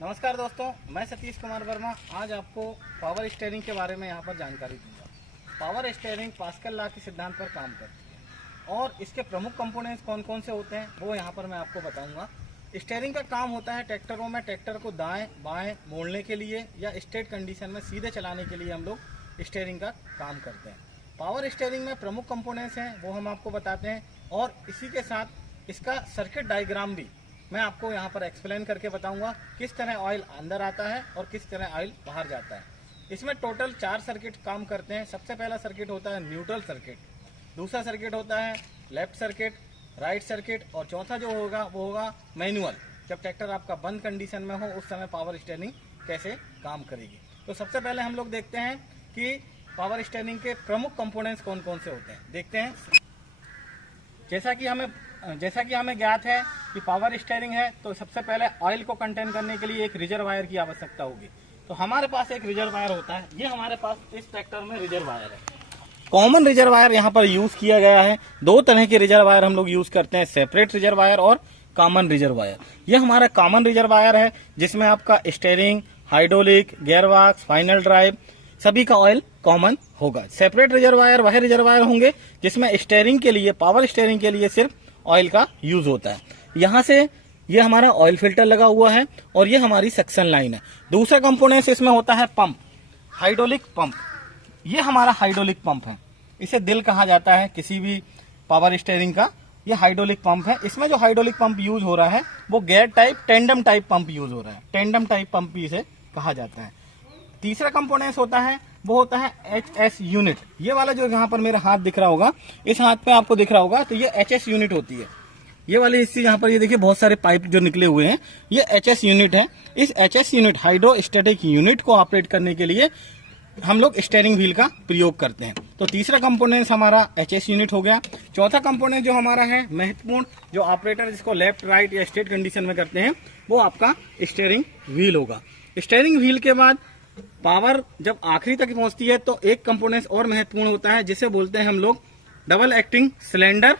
नमस्कार दोस्तों, मैं सतीश कुमार वर्मा आज आपको पावर स्टीयरिंग के बारे में यहाँ पर जानकारी दूंगा। पावर स्टीयरिंग पास्कल लॉ के सिद्धांत पर काम करती है और इसके प्रमुख कंपोनेंट्स कौन कौन से होते हैं वो यहाँ पर मैं आपको बताऊंगा। स्टीयरिंग का काम होता है ट्रैक्टरों में ट्रैक्टर को दाएं बाएं मोड़ने के लिए या स्ट्रेट कंडीशन में सीधे चलाने के लिए हम लोग स्टीयरिंग का काम करते हैं। पावर स्टीयरिंग में प्रमुख कंपोनेंट्स हैं वो हम आपको बताते हैं और इसी के साथ इसका सर्किट डायग्राम भी मैं आपको यहाँ पर एक्सप्लेन करके बताऊंगा किस तरह ऑयल अंदर आता है और किस तरह ऑयल बाहर जाता है। इसमें टोटल 4 सर्किट काम करते हैं। सबसे पहला सर्किट होता है न्यूट्रल सर्किट, दूसरा सर्किट होता है लेफ्ट सर्किट, राइट सर्किट और चौथा जो होगा वो होगा मैनुअल। जब ट्रैक्टर आपका बंद कंडीशन में हो उस समय पावर स्टीयरिंग कैसे काम करेगी। तो सबसे पहले हम लोग देखते हैं कि पावर स्टीयरिंग के प्रमुख कंपोनेंट्स कौन कौन से होते हैं। देखते हैं। जैसा कि हमें ज्ञात है कि पावर स्टीयरिंग है तो सबसे पहले ऑयल को कंटेन करने के लिए एक रिजर्वायर की आवश्यकता होगी। तो हमारे पास एक रिजर्वायर होता है। ये हमारे पास इस ट्रैक्टर में रिजर्वायर है। कॉमन रिजर्वायर यहाँ पर यूज किया गया है। 2 तरह के रिजर्वायर हम लोग यूज करते हैं, सेपरेट रिजर्वायर और कॉमन रिजर्वायर। ये हमारा कॉमन रिजर्वायर है जिसमें आपका steering, hydraulic, gearbox, final drive सभी का ऑयल कॉमन होगा। सेपरेट रिजर्वायर वह रिजर्वायर होंगे जिसमें स्टीयरिंग के लिए, पावर स्टीयरिंग के लिए सिर्फ ऑयल का यूज होता है। यहाँ से ये हमारा ऑयल फिल्टर लगा हुआ है और ये हमारी सक्शन लाइन है। दूसरा कंपोनेंट इसमें होता है पंप, हाइड्रोलिक पंप। ये हमारा हाइड्रोलिक पंप है। इसे दिल कहा जाता है किसी भी पावर स्टीयरिंग का। ये हाइड्रोलिक पंप है। इसमें जो हाइड्रोलिक पंप यूज हो रहा है वो gear type tandem type pump use हो रहा है। टेंडम टाइप पंप भी इसे कहा जाता है। तीसरा कंपोनेंट होता है वो होता है HS यूनिट। ये वाला जो यहाँ पर मेरा हाथ दिख रहा होगा, इस हाथ पे आपको दिख रहा होगा, तो ये HS यूनिट होती है। ये वाली हिस्से यहाँ पर ये देखिए बहुत सारे पाइप जो निकले हुए हैं, ये HS यूनिट है। इस HS यूनिट, हाइड्रोस्टैटिक यूनिट को ऑपरेट करने के लिए हम लोग स्टीयरिंग व्हील का प्रयोग करते हैं। तो तीसरा कंपोनेंट हमारा HS यूनिट हो गया। चौथा कंपोनेंट जो हमारा है महत्वपूर्ण, जो ऑपरेटर जिसको लेफ्ट राइट या स्ट्रेट कंडीशन में करते हैं, वो आपका स्टीयरिंग व्हील होगा। स्टीयरिंग व्हील के बाद पावर जब आखिरी तक पहुंचती है तो एक कंपोनेंट और महत्वपूर्ण होता है जिसे बोलते हैं हम लोग डबल एक्टिंग सिलेंडर।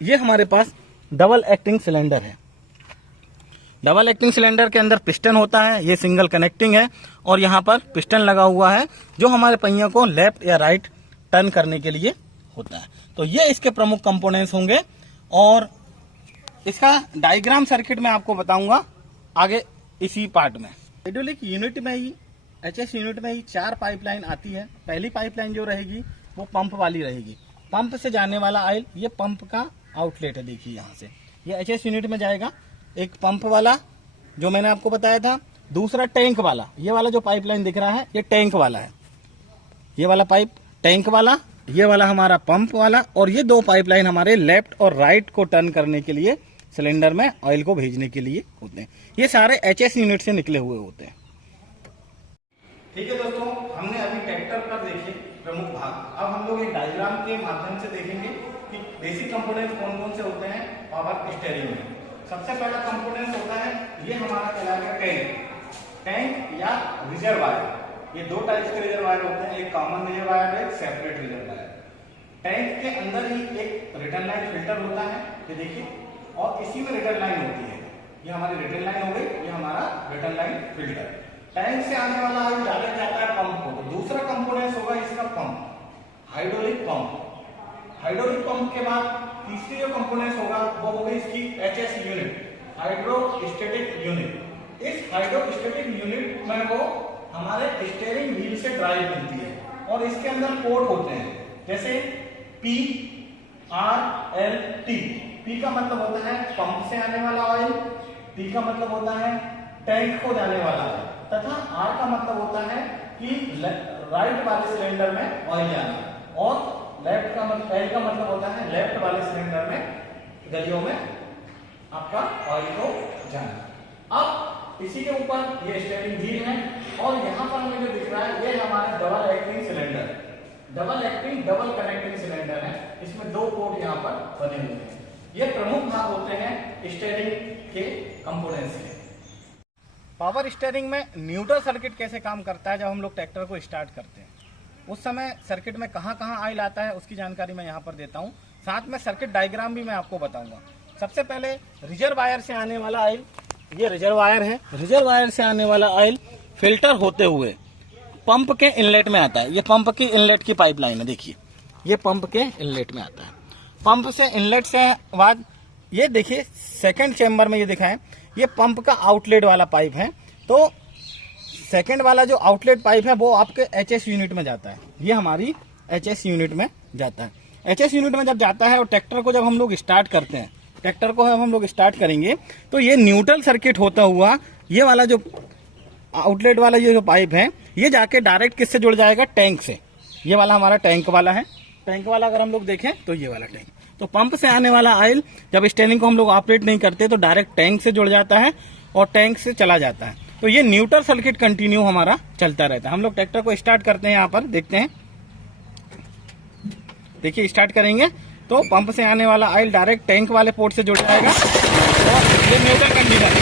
ये हमारे पास डबल एक्टिंग सिलेंडर है। डबल एक्टिंग सिलेंडर के अंदर पिस्टन होता है। ये सिंगल कनेक्टिंग है और यहाँ पर पिस्टन लगा हुआ है जो हमारे पहियों को लेफ्ट या राइट टर्न करने के लिए होता है। तो ये इसके प्रमुख कंपोनेंट्स होंगे और इसका डायग्राम सर्किट में आपको बताऊंगा आगे इसी पार्ट में। हाइड्रोलिक यूनिट में ही, HS यूनिट में ही 4 पाइपलाइन आती है। पहली पाइपलाइन जो रहेगी वो पंप वाली रहेगी। पंप से जाने वाला ऑयल, ये पंप का आउटलेट है। देखिए यहाँ से ये HS यूनिट में जाएगा। एक पंप वाला जो मैंने आपको बताया था, दूसरा टैंक वाला। ये वाला जो पाइपलाइन दिख रहा है ये टैंक वाला है। ये वाला पाइप टैंक वाला, ये वाला हमारा पंप वाला, और ये 2 पाइपलाइन हमारे लेफ्ट और राइट को टर्न करने के लिए, सिलेंडर में ऑयल को भेजने के लिए होते हैं। ये सारे HS यूनिट से निकले हुए होते हैं। ठीक है दोस्तों, हमने अभी ट्रैक्टर पर देखे प्रमुख भाग। अब हम लोग एक डायग्राम के माध्यम से देखेंगे कि बेसिक कंपोनेंट्स कौन कौन से होते हैं पावर स्टीयरिंग में। सबसे पहला कंपोनेंट होता है, ये हमारा कहलाएगा टैंक या रिजर्वायर। ये 2 टाइप्स के रिजर्वायर होते हैं, एक कॉमन रिजर्वायर है, एक सेपरेट रिजर्वायर। टैंक के अंदर ही एक रिटर्न लाइन फिल्टर होता है, ये देखिए, और इसी में रिटर्न लाइन होती है। ये हमारी रिटर्न लाइन हो गई, ये हमारा रिटर्न लाइन फिल्टर। टैंक से आने वाला ऑयल डाला जाता है पंप को। तो दूसरा कंपोनेंट होगा इसका pump, hydraulic pump. Hydraulic pump के बाद तीसरी जो कंपोनेंट होगा वो होगी इसकी HS यूनिट, हाइड्रोस्टैटिक यूनिट। इस हाइड्रोस्टैटिक यूनिट में वो हमारे स्टीयरिंग व्हील से ड्राइव मिलती है और इसके अंदर पोर्ट होते हैं, जैसे P, R, L, T। P का मतलब होता है पंप से आने वाला ऑयल, T का मतलब होता है टैंक को जाने वाला ऑयल, तथा R का मतलब होता है कि राइट वाले सिलेंडर में ऑयल जाना, और लेफ्ट का मतलब, L का मतलब होता है लेफ्ट वाले सिलेंडर में, गलियों में आपका ऑयल को जाना। अब इसी के ऊपर ये स्टीयरिंग व्हील है और यहाँ पर हमें जो दिख रहा है ये हमारा double acting cylinder, double acting double connecting cylinder है। इसमें 2 पोर्ट यहाँ पर बने हुए हैं। ये प्रमुख भाग होते हैं स्टीयरिंग के कंपोनेंट्स के। पावर स्टीयरिंग में न्यूट्रल सर्किट कैसे काम करता है। जब हम लोग ट्रैक्टर को स्टार्ट करते हैं उस समय सर्किट में कहाँ कहाँ ऑयल आता है उसकी जानकारी मैं यहाँ पर देता हूँ। साथ में सर्किट डायग्राम भी मैं आपको बताऊंगा। सबसे पहले रिजर्वायर से आने वाला ऑयल ये रिजर्वायर है, रिजर्वायर से आने वाला ऑयल फिल्टर होते हुए पंप के इनलेट में आता है। ये पंप की इनलेट की पाइपलाइन है, देखिए ये पंप के इनलेट में आता है। पंप से इनलेट से बाद ये देखिए सेकंड चेंबर में ये दिखा है, ये पंप का आउटलेट वाला पाइप है। तो सेकंड वाला जो आउटलेट पाइप है वो आपके एचएस यूनिट में जाता है, ये हमारी एचएस यूनिट में जाता है। एचएस यूनिट में जब जाता है और ट्रैक्टर को जब हम लोग स्टार्ट करते हैं, ट्रैक्टर को हम लोग स्टार्ट करेंगे तो ये न्यूट्रल सर्किट होता हुआ ये वाला जो आउटलेट वाला ये जो पाइप है ये जाके डायरेक्ट किससे जुड़ जाएगा, टैंक से। ये वाला हमारा टैंक वाला है, टैंक वाला अगर हम लोग देखें तो ये वाला टैंक। तो पंप से आने वाला ऑयल जब स्टेयरिंग को हम लोग ऑपरेट नहीं करते तो डायरेक्ट टैंक से जुड़ जाता है और टैंक से चला जाता है। तो ये न्यूट्रल सर्किट कंटिन्यू हमारा चलता रहता है। हम लोग ट्रैक्टर को स्टार्ट करते हैं, यहाँ पर देखते हैं, देखिए स्टार्ट करेंगे तो पंप से आने वाला ऑयल डायरेक्ट टैंक वाले पोर्ट से जुड़ जाएगा और ये न्यूट्रल कंडीशन है।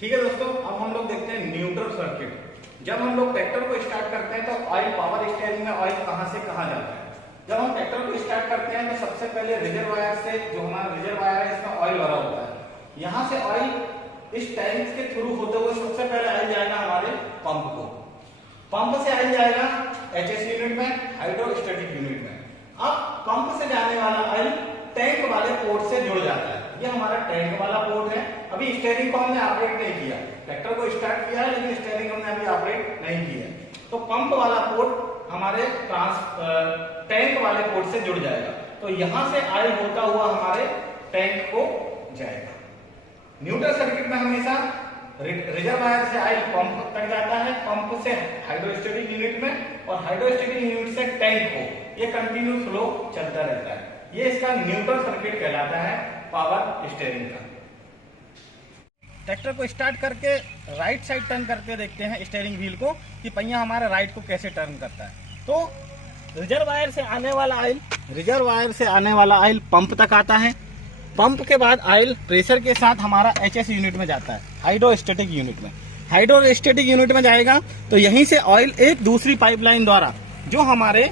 ठीक है दोस्तों, अब हम लोग देखते हैं न्यूट्रल सर्किट। जब हम लोग ट्रैक्टर को स्टार्ट करते हैं तो ऑयल पावर स्टीयरिंग में ऑयल कहां से कहां जाता है। जब हम ट्रैक्टर को स्टार्ट करते हैं तो सबसे पहले रिजर्वायर से, जो हमारा रिजर्वायर है इसमें ऑयल भरा होता है, यहाँ से ऑयल इस टैंक के थ्रू होते हुए सबसे पहले ऑयल जाएगा हमारे पंप को। पंप से ऑयल जाएगा एचएस यूनिट में, हाइड्रोस्टैटिक यूनिट में। अब पंप से जाने वाला ऑयल टैंक वाले पोर्ट से जुड़ जाता है, ये हमारा टैंक वाला पोर्ट है। अभी स्टीयरिंग को हमने ऑपरेट नहीं किया, ट्रैक्टर को स्टार्ट किया है लेकिन स्टीयरिंग हमने अभी ऑपरेट नहीं किया। तो पंप वाला पोर्ट हमारे टैंक वाले पोर्ट से जुड़ जाएगा, तो यहां से ऑयल होता हुआ हमारे टैंक को जाएगा। न्यूट्रल सर्किट में हमेशा रिजर्वायर से ऑयल पंप तक जाता है, पंप से हाइड्रोस्टैटिक यूनिट में और हाइड्रोस्टैटिक यूनिट से टैंक को, ये कंटिन्यू फ्लो चलता रहता है। ये इसका न्यूट्रल सर्किट कहलाता है पावर स्टीयरिंग का। ट्रैक्टर को स्टार्ट करके राइट साइड टर्न करके देखते हैं स्टीयरिंग व्हील को कि पहिया हमारा राइट को कैसे टर्न करता है। तो रिजर्वायर से आने वाला ऑयल पंप तक आता है। पंप के बाद ऑयल प्रेशर के साथ हमारा एचएस यूनिट में जाता है, हाइड्रोस्टैटिक यूनिट में। हाइड्रोस्टैटिक यूनिट में जाएगा तो यहीं से ऑयल एक दूसरी पाइपलाइन द्वारा जो हमारे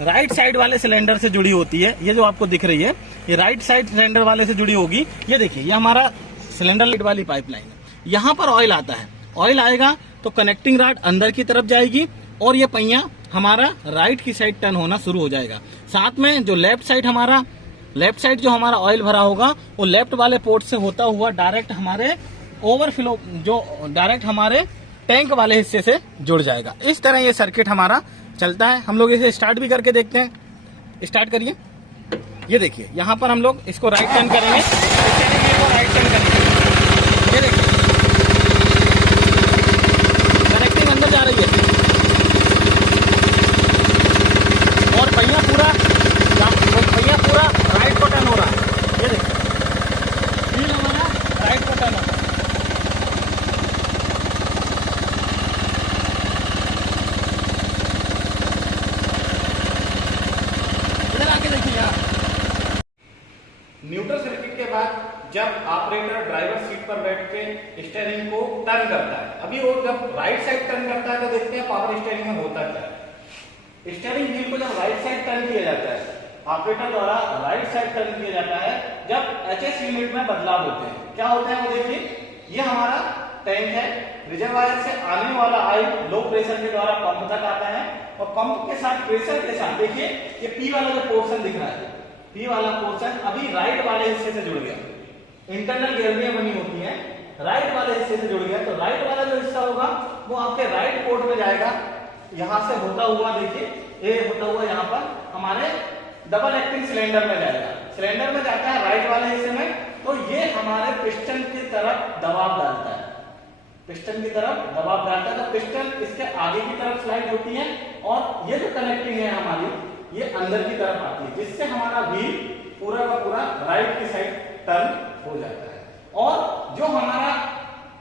राइट साइड वाले सिलेंडर से जुड़ी होती है, ये जो आपको दिख रही है ये राइट साइड सिलेंडर वाले से जुड़ी होगी। ये देखिए ये हमारा सिलेंडर लाइट वाली पाइपलाइन है, यहाँ पर ऑयल आता है। ऑयल आएगा तो कनेक्टिंग रॉड अंदर की तरफ जाएगी और ये पहिया हमारा राइट की साइड टर्न होना शुरू हो जाएगा। साथ में जो लेफ्ट साइड जो हमारा ऑयल भरा होगा वो लेफ्ट वाले पोर्ट से होता हुआ डायरेक्ट हमारे ओवरफ्लो जो डायरेक्ट हमारे टैंक वाले हिस्से से जुड़ जाएगा। इस तरह ये सर्किट हमारा चलता है। हम लोग इसे स्टार्ट भी करके देखते हैं। स्टार्ट करिए। ये देखिए यहाँ पर हम लोग इसको राइट टर्न करेंगे, राइट टर्न करेंगे। ये देखिए कनेक्टिंग अंदर जा रही है और पहिया पूरा राइट को टर्न हो रहा है। ये देखिए व्हील हमारा राइट को टर्न हो रहा है। इधर आके देखिए यार। न्यूट्रल सर्किट के बाद जब ऑपरेटर ड्राइवर सीट पर बैठ के स्टीयरिंग को टर्न करता है, अभी वो जब राइट साइड टर्न करता है तो देखते हैं पावर स्टीयरिंग में होता क्या है। स्टीयरिंग व्हील को जब राइट साइड टर्न किया जाता है, ऑपरेटर द्वारा राइट साइड टर्न किया जाता है, जब एचएस यूनिट में बदलाव होते हैं। क्या होते हैं वो देखिए, ये हमारा टैंक है, रिजर्वायर से आने वाला ऑयल लो प्रेशर के द्वारा पंप तक आता है और पंप के साथ प्रेशर के साथ देखिए ये पी वाला जो पोर्शन दिख रहा है, पी वाला पोर्शन अभी राइट वाले हिस्से से जुड़ गया। इंटरनल गियरियां बनी होती हैं, राइट वाले हिस्से से जुड़ गया। तो राइट वाला जो हिस्सा होगा वो आपके राइट पोर्ट में जाएगा, यहां से होता हुआ देखिए ये होता हुआ यहाँ पर हमारे डबल एक्टिंग सिलेंडर में जाएगा। सिलेंडर में जाता है राइट वाले हिस्से में, तो ये हमारे पिस्टन की तरफ दबाव डालता है, पिस्टन की तरफ दबाव डालता है। तो पिस्टन इसके आगे की तरफ स्लाइड होती है और ये जो कनेक्टिंग है हमारी ये अंदर की तरफ आती है, जिससे हमारा व्हील पूरा का पूरा राइट की साइड टर्न हो जाता है। और जो हमारा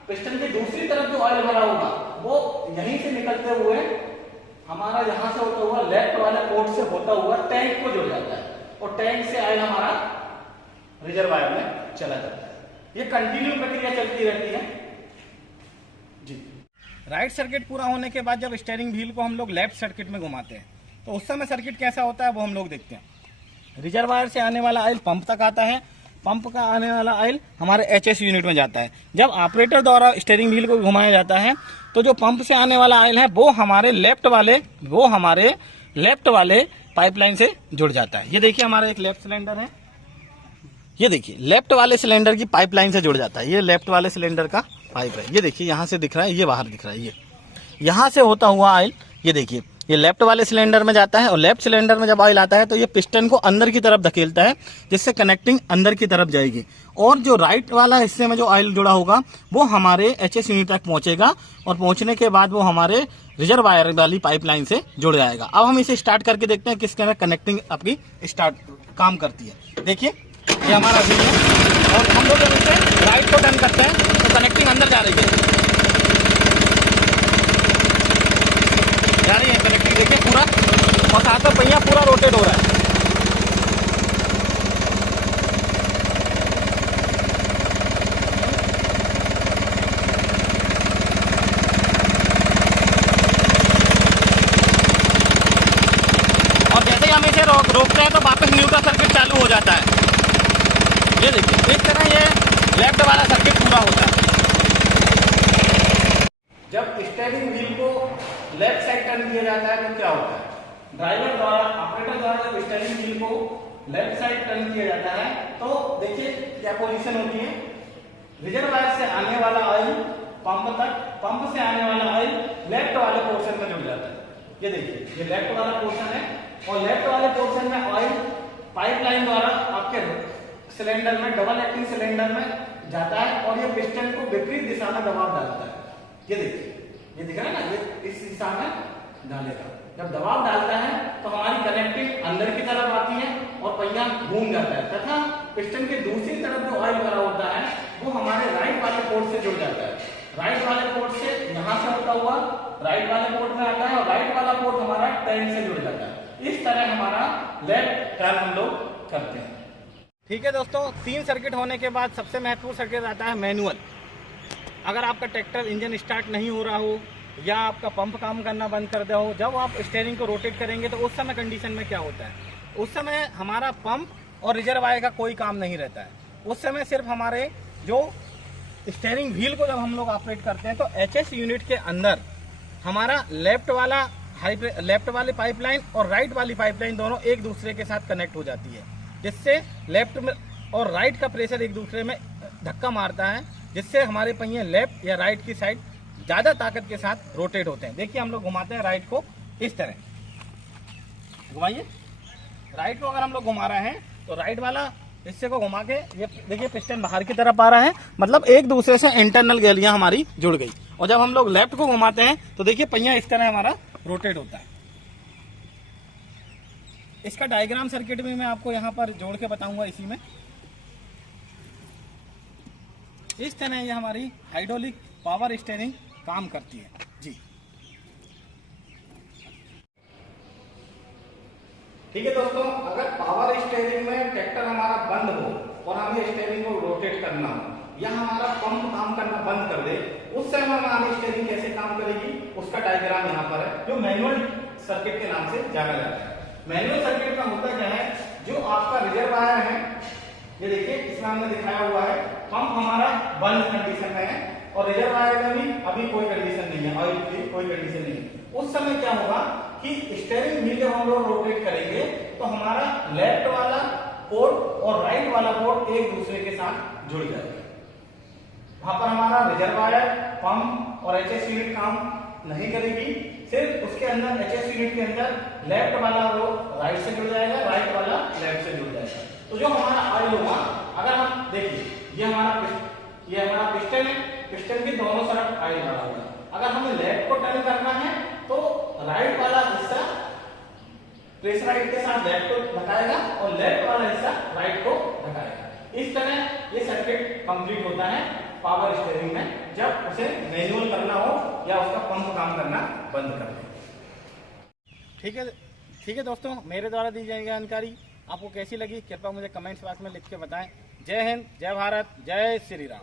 पिस्टन की दूसरी तरफ जो ऑयल भरा होगा वो यहीं से निकलते हुए हमारा यहां से होता हुआ लेफ्ट वाले पोर्ट से होता हुआ टैंक को जुड़ जाता है और टैंक से ऑयल हमारा रिजर्वायर में चला जाता है। ये कंटिन्यू प्रक्रिया चलती रहती है जी। राइट सर्किट पूरा होने के बाद जब स्टीयरिंग व्हील को हम लोग लेफ्ट सर्किट में घुमाते हैं तो उस समय सर्किट कैसा होता है वो हम लोग देखते हैं। रिजर्वायर से आने वाला ऑयल पंप तक आता है, पंप का आने वाला ऑयल हमारे एचएस यूनिट में जाता है। जब ऑपरेटर द्वारा स्टीयरिंग व्हील को घुमाया जाता है तो जो पंप से आने वाला ऑयल है वो हमारे लेफ्ट वाले पाइपलाइन से जुड़ जाता है। ये देखिए हमारा एक लेफ्ट सिलेंडर है, ये देखिए लेफ्ट वाले सिलेंडर की पाइपलाइन से जुड़ जाता है। ये लेफ्ट वाले सिलेंडर का पाइप है, ये देखिए यहाँ से दिख रहा है, ये बाहर दिख रहा है, ये यहाँ से होता हुआ ऑयल ये देखिए ये लेफ्ट वाले सिलेंडर में जाता है और लेफ्ट सिलेंडर में जब ऑयल आता है तो ये पिस्टन को अंदर की तरफ धकेलता है जिससे कनेक्टिंग अंदर की तरफ जाएगी और जो राइट वाला हिस्से में जो ऑयल जुड़ा होगा वो हमारे एचएस यूनिट तक पहुंचेगा और पहुंचने के बाद वो हमारे रिजर्वायर वाली पाइपलाइन से जुड़ जाएगा। अब हम इसे स्टार्ट करके देखते हैं किसके में कनेक्टिंग आपकी स्टार्ट काम करती है। देखिए ये हमारा व्हील है और हम लोग जब इसे राइट को टर्न करते हैं तो कनेक्टिंग अंदर जा रही है कनेक्टिंग, देखिए पूरा, और साथ में पहिया पूरा रोटेट हो रहा है। और जैसे ही हम इसे रोकते हैं तो वापस न्यूट्रल सर्किट चालू हो जाता है। ये देखिए इस तरह ये लेफ्ट वाला सर्किट पूरा होता है। जब स्टीयरिंग व्हील को लेफ्ट साइड टर्न किया जाता है तो क्या होता है, ड्राइवर द्वारा ऑपरेटर द्वारा जब स्टीयरिंग व्हील को लेफ्ट साइड टर्न किया जाता है तो देखिए क्या पोजीशन होती है, रिजर्वायर से आने वाला ऑयल पंप तक, पंप से आने वाला ऑयल लेफ्ट वाले पोर्शन में जुड़ जाता है। ये देखिए ये लेफ्ट वाला पोर्शन है और लेफ्ट वाले पोर्शन में ऑयल पाइपलाइन द्वारा आपके सिलेंडर में, डबल एक्टिंग सिलेंडर में जाता है और ये पिस्टन को विपरीत दिशा में दबाव डालता है। ये देखिए ये दिख रहा है ना, ये इस दिशा में डालेगा। जब दबाव डालता है तो हमारी कनेक्टिंग अंदर की तरफ आती है और पहिया घूम जाता है तथा पिस्टन के दूसरी तरफ जो ऑयल भरा होता है वो हमारे राइट वाले पोर्ट से जुड़ जाता है। राइट वाले पोर्ट से यहाँ से होता हुआ राइट वाले पोर्ट में आता है और राइट वाला पोर्ट हमारा टैंक से जुड़ जाता है। इस तरह हमारा लेफ्ट टर्न हम लोग करते हैं। ठीक है दोस्तों, 3 सर्किट होने के बाद सबसे महत्वपूर्ण सर्किट आता है मैनुअल। अगर आपका ट्रैक्टर इंजन स्टार्ट नहीं हो रहा हो या आपका पंप काम करना बंद कर दिया हो, जब आप स्टीयरिंग को रोटेट करेंगे तो उस समय कंडीशन में क्या होता है, उस समय हमारा पंप और रिजर्वायर का कोई काम नहीं रहता है। उस समय सिर्फ हमारे जो स्टीयरिंग व्हील को जब हम लोग ऑपरेट करते हैं तो एचएस यूनिट के अंदर हमारा लेफ्ट वाली पाइपलाइन और राइट वाली पाइपलाइन दोनों एक दूसरे के साथ कनेक्ट हो जाती है, जिससे लेफ्ट में और राइट का प्रेशर एक दूसरे में धक्का मारता है, जिससे हमारे पहिए लेफ्ट या राइट की साइड ज्यादा ताकत के साथ रोटेट होते हैं। देखिए हम लोग घुमाते हैं राइट को, इस तरह घुमाइए। राइट को अगर हम लोग घुमा रहे हैं तो राइट वाला हिस्से को घुमा के ये देखिए पिस्टन बाहर की तरफ आ रहा है, मतलब एक दूसरे से इंटरनल गैलियां हमारी जुड़ गई। और जब हम लोग लेफ्ट को घुमाते हैं तो देखिए पहिया इस तरह हमारा रोटेट होता है। इसका डायग्राम सर्किट भी मैं आपको यहाँ पर जोड़ के बताऊंगा इसी में। इस तरह ये हमारी हाइड्रोलिक पावर स्टीयरिंग काम करती है जी। ठीक है दोस्तों, अगर पावर स्टीयरिंग में ट्रैक्टर हमारा बंद हो और हमें स्टीयरिंग को रोटेट करना हो या हमारा पंप काम करना बंद कर दे, उस समय हमारी स्टीयरिंग कैसे काम करेगी उसका डायग्राम यहाँ पर है, जो मैनुअल सर्किट के नाम से जाना जाता है। मैनुअल सर्किट में होता क्या है, जो आपका रिजर्वायर है, ये देखिए इसमें हमने दिखाया हुआ है, पंप हमारा बंद कंडीशन में है और रिजर्वायर में भी अभी कोई कंडीशन नहीं है, ऑयल की कोई कंडीशन नहीं है। उस समय क्या होगा कि स्टीयरिंग व्हील जब हम लोग रोटेट करेंगे तो हमारा लेफ्ट वाला पोर्ट और राइट वाला पोर्ट एक दूसरे के साथ जुड़ जाएगा। वहां पर हमारा रिजर्वायर, पंप और एचएस यूनिट काम नहीं करेगी, सिर्फ उसके अंदर एचएस यूनिट के अंदर लेफ्ट वाला वो राइट से जुड़ जाएगा, राइट वाला लेफ्ट से जुड़ जाएगा। तो जो हमारा ऑयल होगा, अगर हम देखिए ये हमारा पिस्टन है, पिस्टन के दोनों तरफ ऑयल भरा होगा। अगर हमें लेफ्ट को टर्न करना है तो राइट वाला हिस्सा प्रेशराइज के साथ लेफ्ट को धकाएगा और लेफ्ट वाला हिस्सा राइट को धकाएगा। इस तरह ये सर्किट कंप्लीट होता है पावर स्टीयरिंग में, जब उसे मैनुअल करना हो या उसका पंप काम करना बंद कर दे। ठीक है दोस्तों, मेरे द्वारा दी जाएगी जानकारी आपको कैसी लगी कृपया मुझे कमेंट्स बॉक्स में लिख के बताएं। जय हिंद, जय भारत, जय श्री राम।